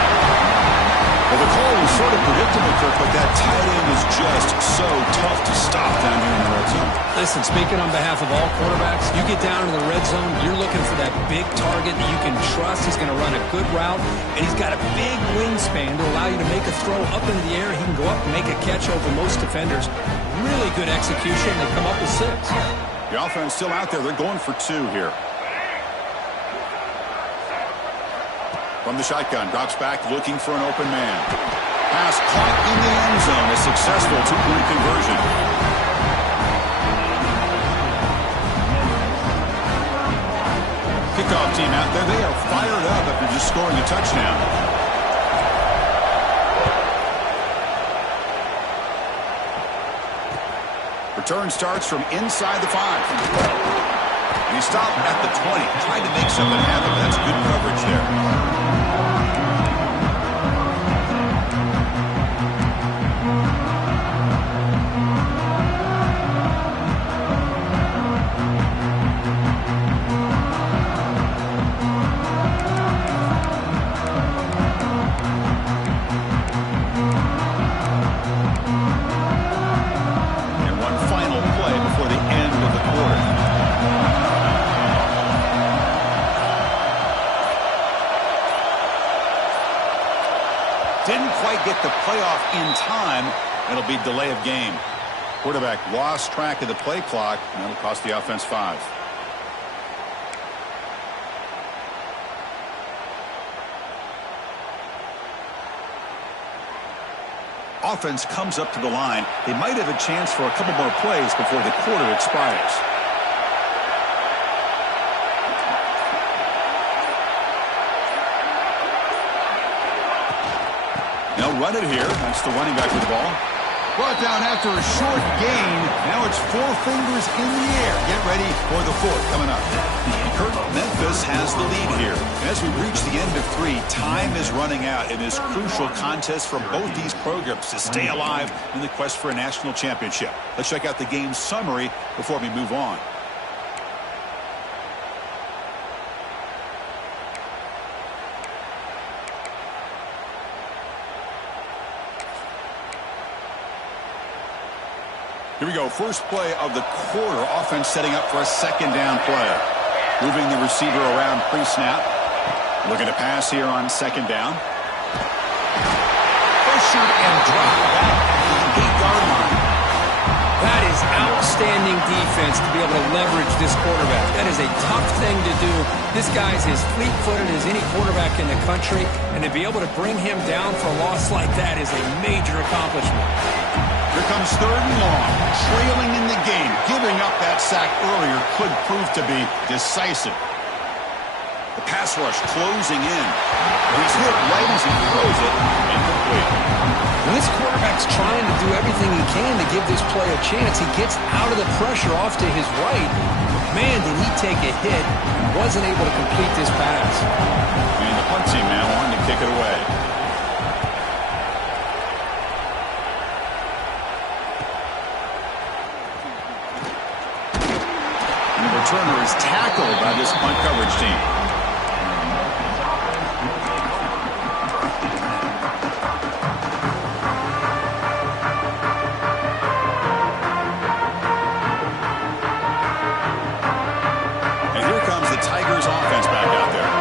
Well, the call was sort of predictable, Kirk, but that tight end is just so tough to stop down here in the red zone. Listen, speaking on behalf of all quarterbacks, you get down to the red zone, you're looking for that big target that you can trust. He's going to run a good route, and he's got a big wingspan to allow you to make a throw up into the air. He can go up and make a catch over most defenders. Really good execution. They come up with 6. The offense still out there. They're going for 2 here. From the shotgun, drops back, looking for an open man. Pass caught in the end zone. A successful 2-point conversion. Kickoff team out there. They are fired up after just scoring a touchdown. Return starts from inside the 5. And he stopped at the 20. Tried to make something happen. That's good coverage there. Didn't quite get the playoff in time. It'll be delay of game. Quarterback lost track of the play clock, and that'll cost the offense 5. offense comes up to the line, they might have a chance for a couple more plays before the quarter expires. They'll run it here. That's the running back with the ball. Brought down after a short gain. Now it's 4 fingers in the air. Get ready for the 4th coming up. Kurt, Memphis has the lead here. As we reach the end of 3, time is running out in this crucial contest for both these programs to stay alive in the quest for a national championship. Let's check out the game summary before we move on. Here we go. First play of the quarter. Offense setting up for a 2nd down play. Moving the receiver around pre-snap. Looking to pass here on 2nd down. Pressured and dropped back at the 8-yard line. That is outstanding defense to be able to leverage this quarterback. That is a tough thing to do. This guy's as fleet-footed as any quarterback in the country, and to be able to bring him down for a loss like that is a major accomplishment. Here comes 3rd and long, trailing in the game. Giving up that sack earlier could prove to be decisive. The pass rush closing in. He's hit right as he throws it. Incomplete. When this quarterback's trying to do everything he can to give this play a chance, he gets out of the pressure off to his right. Man, did he take a hit and wasn't able to complete this pass. And the punt team now wanting to kick it away. Returner is tackled by this punt coverage team. And here comes the Tigers offense back out there.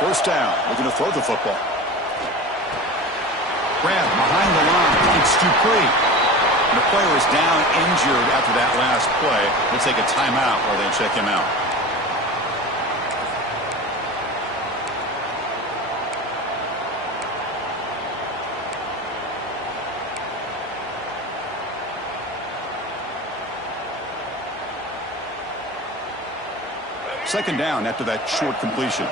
First down, looking to throw the football. Grab behind the line. It's Dupree. The player is down injured after that last play. They'll take a timeout while they check him out. Second down after that short completion.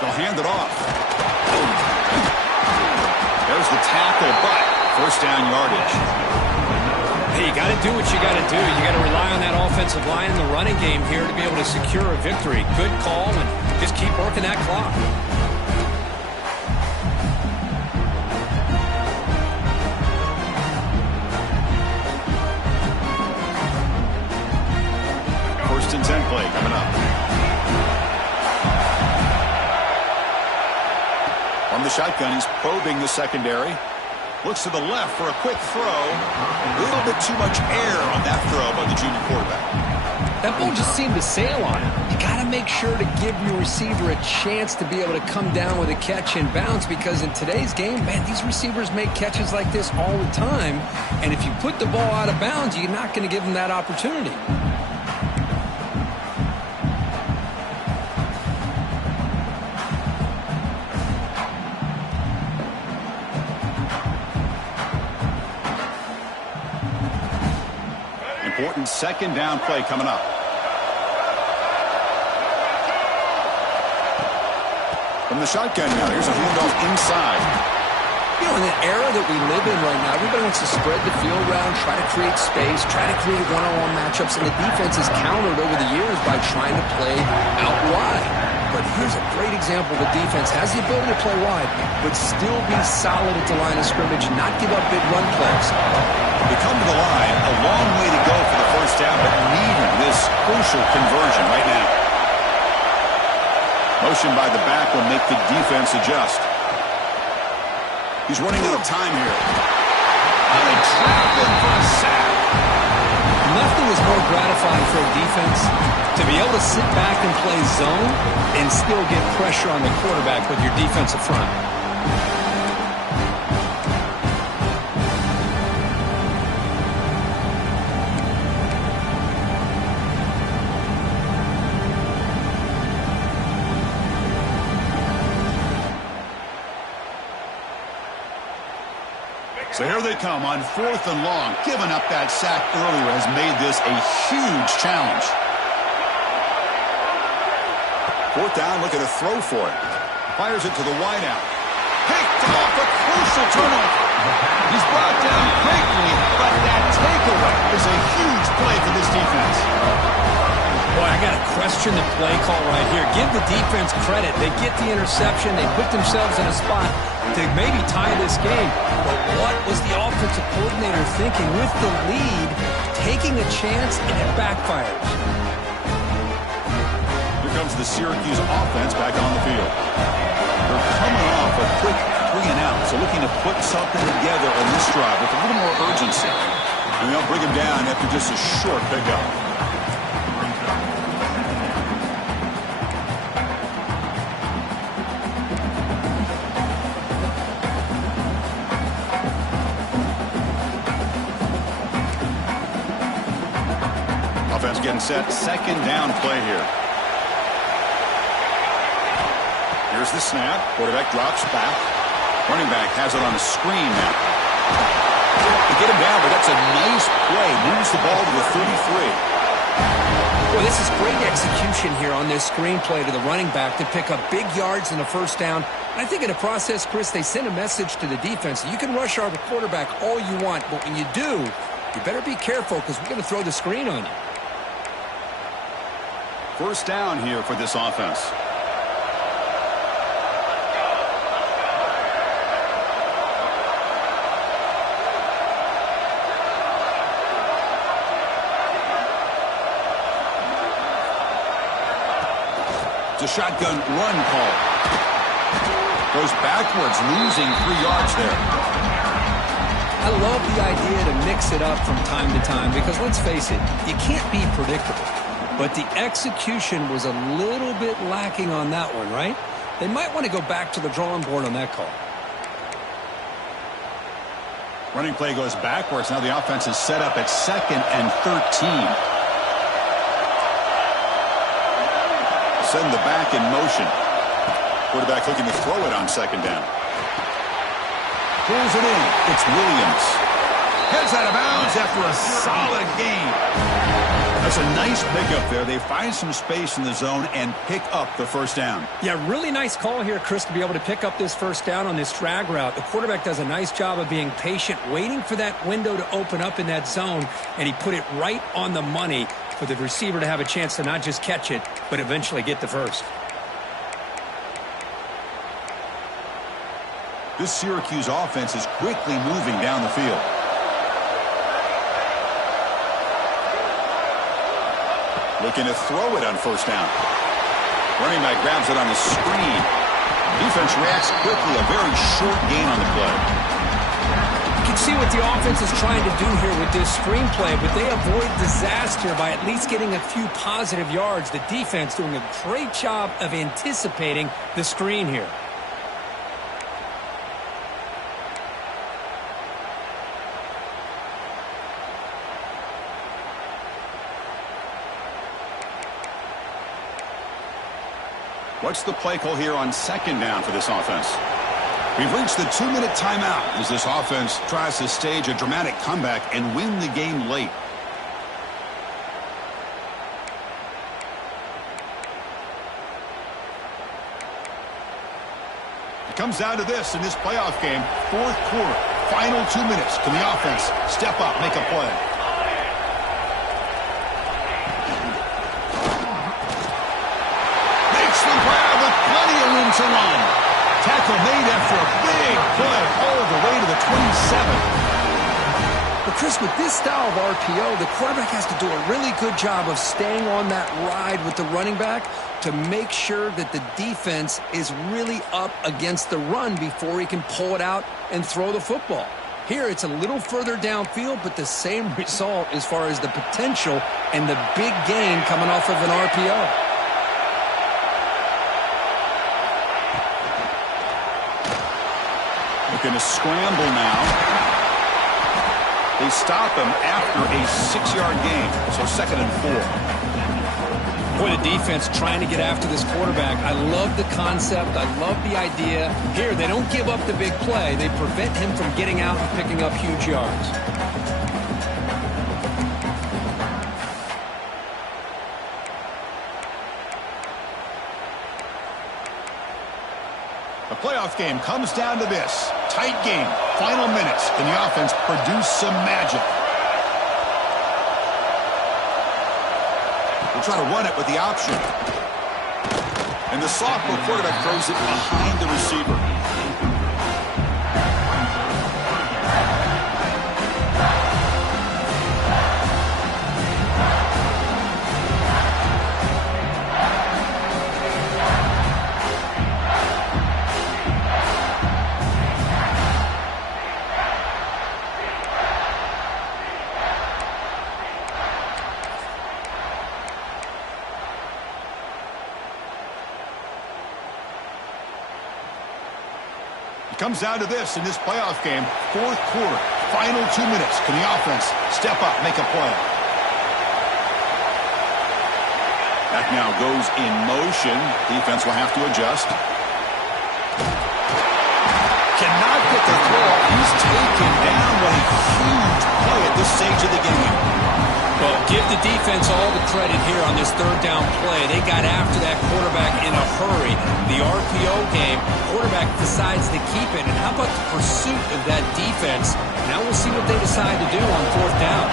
They'll hand it off. There's the tackle, but first down yardage. Hey, you got to do what you got to do. You got to rely on that offensive line in the running game here to be able to secure a victory. Good call, and just keep working that clock. First and 10 play coming up. From the shotgun, he's probing the secondary. Looks to the left for a quick throw. A little bit too much air on that throw by the junior quarterback. That ball just seemed to sail on him. You got to make sure to give your receiver a chance to be able to come down with a catch and bounce, because in today's game, man, these receivers make catches like this all the time. And if you put the ball out of bounds, you're not going to give them that opportunity. Important second down play coming up. From the shotgun now, here's a handoff inside. You know, in the era that we live in right now, everybody wants to spread the field around, try to create space, try to create one-on-one matchups, and the defense has countered over the years by trying to play out wide. But here's a great example. The defense has the ability to play wide, but still be solid at the line of scrimmage, not give up big run plays. They come to the line, a long way to go for the first down, but needing this crucial conversion right now. Motion by the back will make the defense adjust. He's running out of time here. And they trap him for a sack. Nothing is more gratifying for a defense to be able to sit back and play zone and still get pressure on the quarterback with your defensive front. So here they come on 4th and long. Giving up that sack earlier has made this a huge challenge. 4th down, looking to throw for it. Fires it to the wideout. Picked off, a crucial turnover. He's brought down quickly, but that takeaway is a huge play for this defense. Boy, I got to question the play call right here. Give the defense credit. They get the interception. They put themselves in a spot to maybe tie this game. But what was the offensive coordinator thinking with the lead, taking a chance, and it backfires? Here comes the Syracuse offense back on the field. They're coming off a quick 3 and out, so looking to put something together on this drive with a little more urgency. And they'll bring him down after just a short pickup. Offense getting set. 2nd down play here. Here's the snap. Quarterback drops back. Running back has it on a screen now. They get him down, but that's a nice play. Moves the ball to the 33. Well, this is great execution here on this screen play to the running back to pick up big yards in the 1st down. And I think in the process, Chris, they send a message to the defense. You can rush our quarterback all you want, but when you do, you better be careful because we're going to throw the screen on you. 1st down here for this offense. It's a shotgun run call. Goes backwards, losing 3 yards there. I love the idea to mix it up from time to time because let's face it, you can't be predictable. But the execution was a little bit lacking on that one, right? They might want to go back to the drawing board on that call. Running play goes backwards. Now the offense is set up at 2nd and 13. Send the back in motion. Quarterback looking to throw it on 2nd down. Pulls it in. It's Williams. Heads out of bounds after a solid game. That's a nice pickup there. They find some space in the zone and pick up the 1st down. Yeah, really nice call here, Chris, to be able to pick up this 1st down on this drag route. The quarterback does a nice job of being patient, waiting for that window to open up in that zone, and he put it right on the money for the receiver to have a chance to not just catch it, but eventually get the 1st. This Syracuse offense is quickly moving down the field. Looking to throw it on 1st down. Running back grabs it on the screen. Defense reacts quickly. A very short gain on the play. You can see what the offense is trying to do here with this screenplay, but they avoid disaster by at least getting a few positive yards. The defense doing a great job of anticipating the screen here. What's the play call here on 2nd down for this offense? We've reached the 2-minute timeout as this offense tries to stage a dramatic comeback and win the game late. It comes down to this in this playoff game. 4th quarter, final 2 minutes. Can the offense step up, make a play? To run. Tackle made after a big play all the way to the 27. But Chris, with this style of RPO, the quarterback has to do a really good job of staying on that ride with the running back to make sure that the defense is really up against the run before he can pull it out and throw the football. Here, it's a little further downfield, but the same result as far as the potential and the big gain coming off of an RPO. Looking to scramble now. They stop him after a 6-yard gain, so 2nd and 4. Boy, the defense trying to get after this quarterback. I love the concept. I love the idea. Here, they don't give up the big play. They prevent him from getting out and picking up huge yards. The playoff game comes down to this. Tight game. Final minutes. Can the offense produce some magic? We'll try to run it with the option. And the sophomore quarterback throws it behind the receiver. Comes down to this in this playoff game. Fourth quarter, final 2 minutes. Can the offense step up, make a play? That now goes in motion. Defense will have to adjust. Cannot get the throw. He's taken down. What a huge play at this stage of the game. Well, give the defense all the credit here on this third down play. They got after that quarterback in a hurry. The RPO game, quarterback decides to keep it. And how about the pursuit of that defense? Now we'll see what they decide to do on fourth down.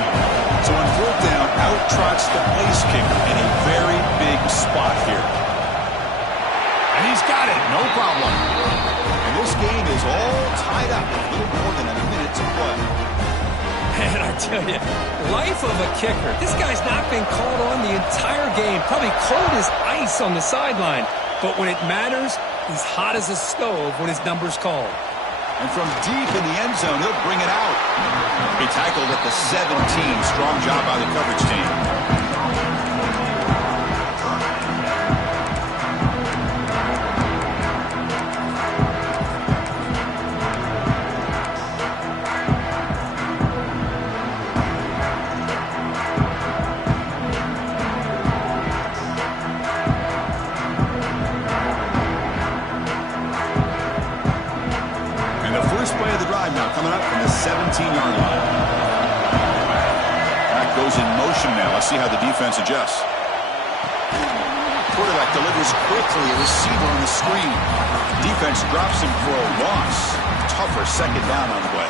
So on fourth down, out trots the place kicker in a very big spot here. And he's got it, no problem. And this game is all tied up with a little more than a minute to play. And I tell you, life of a kicker. This guy's not been called on the entire game. Probably cold as ice on the sideline. But when it matters, he's hot as a stove when his number's called. And from deep in the end zone, he'll bring it out. He tackled at the 17. Strong job by the coverage team. Coming up from the 17-yard line. That goes in motion now. Let's see how the defense adjusts. Quarterback delivers quickly. A receiver on the screen. Defense drops him for a loss. Tougher second down on the way.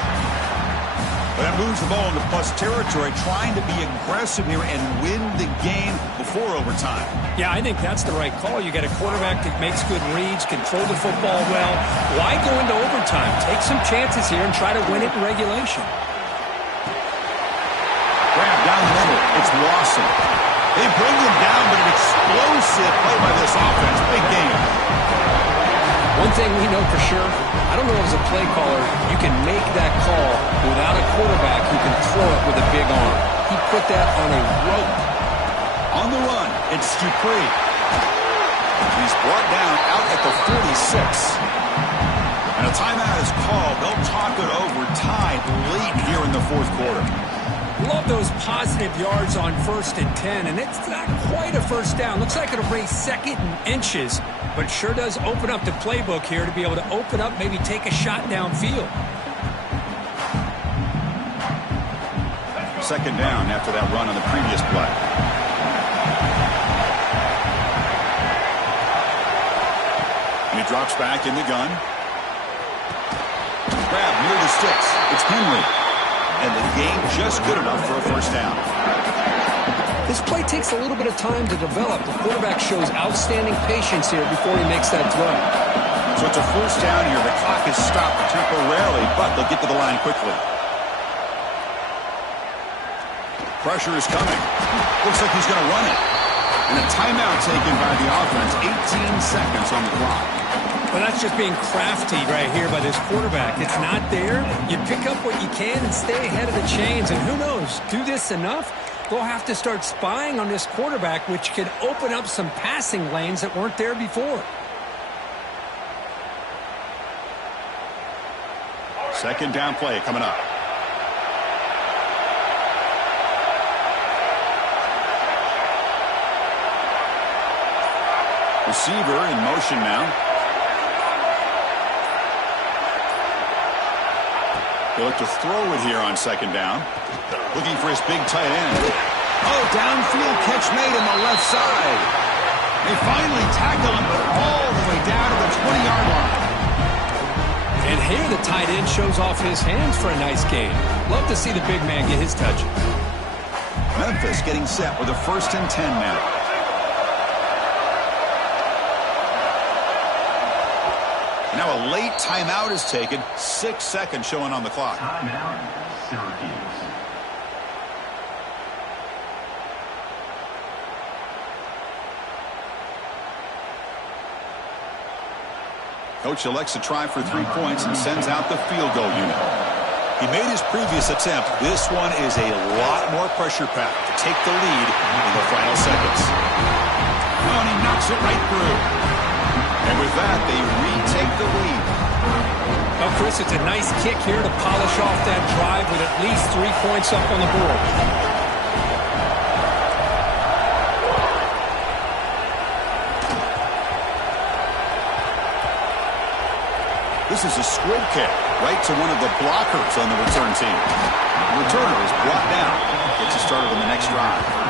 But that moves the ball into plus territory, trying to be aggressive here and win the game before overtime. Yeah, I think that's the right call. You got a quarterback that makes good reads, control the football well. Why go into overtime? Take some chances here and try to win it in regulation. Grab down the middle. It's Lawson. They bring him down, but an explosive play by this offense. Big game. One thing we know for sure, I don't know as a play caller, you can make that call without a quarterback who can throw it with a big arm. He put that on a rope. On the run, it's Dupree. He's brought down out at the 46. And a timeout is called. They'll talk it over, tied late here in the fourth quarter. Love those positive yards on 1st and 10, and it's not quite a first down. Looks like it'll bring second and inches, but sure does open up the playbook here to be able to open up, maybe take a shot downfield. Second down after that run on the previous play. And he drops back in the gun. Grab near the sticks. It's Henry. And the game just good enough for a first down. This play takes a little bit of time to develop. The quarterback shows outstanding patience here before he makes that throw. So it's a first down here. The clock is stopped temporarily, but they'll get to the line quickly. Pressure is coming. Looks like he's going to run it. And a timeout taken by the offense. 18 seconds on the clock. Well, that's just being crafty right here by this quarterback. It's not there. You pick up what you can and stay ahead of the chains. And who knows, do this enough, they'll have to start spying on this quarterback, which could open up some passing lanes that weren't there before. Second down play coming up. receiver in motion now. He'll look to throw it here on second down. Looking for his big tight end. Oh, downfield catch made on the left side. They finally tackle him, but all the way down to the 20-yard line. And here the tight end shows off his hands for a nice game. Love to see the big man get his touches. Memphis getting set with a 1st and 10 now. Now a late timeout is taken. 6 seconds showing on the clock. Timeout, Syracuse. Coach elects to try for 3 points and sends out the field goal unit. He made his previous attempt. This one is a lot more pressure-packed to take the lead in the final seconds. Oh, and he knocks it right through. And with that, they retake the lead. Well, Chris, it's a nice kick here to polish off that drive with at least 3 points up on the board. This is a squib kick right to one of the blockers on the return team. The returner is brought down. Gets us started on the next drive.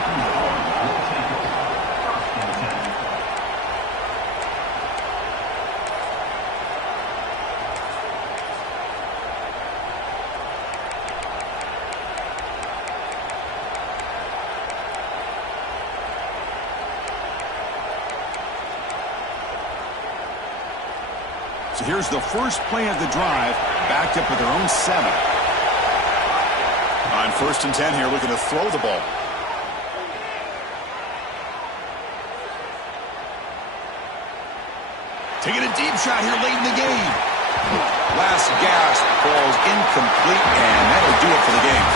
So here's the first play of the drive, backed up with their own 7. On 1st and 10 here, looking to throw the ball. Taking a deep shot here late in the game. Last gasp falls incomplete, and that'll do it for the game.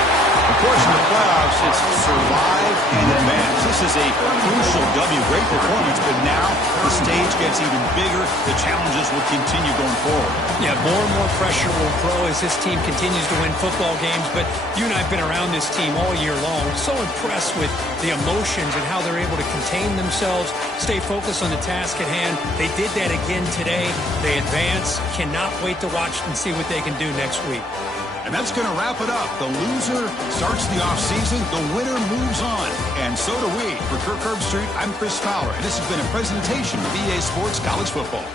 Of course, in the playoffs, it's survive and advance. This is a crucial W. Great performance, but now the stage gets even bigger. The challenges will continue going forward. Yeah, more and more pressure will grow as this team continues to win football games, but you and I have been around this team all year long. So impressed with the emotions and how they're able to contain themselves, stay focused on the task at hand. They did that again today. They advance. Cannot wait to watch and see what they can do next week. And that's going to wrap it up. The loser starts the offseason. The winner moves on. And so do we. For Kirk Herbstreit, I'm Chris Fowler. And this has been a presentation of EA Sports College Football.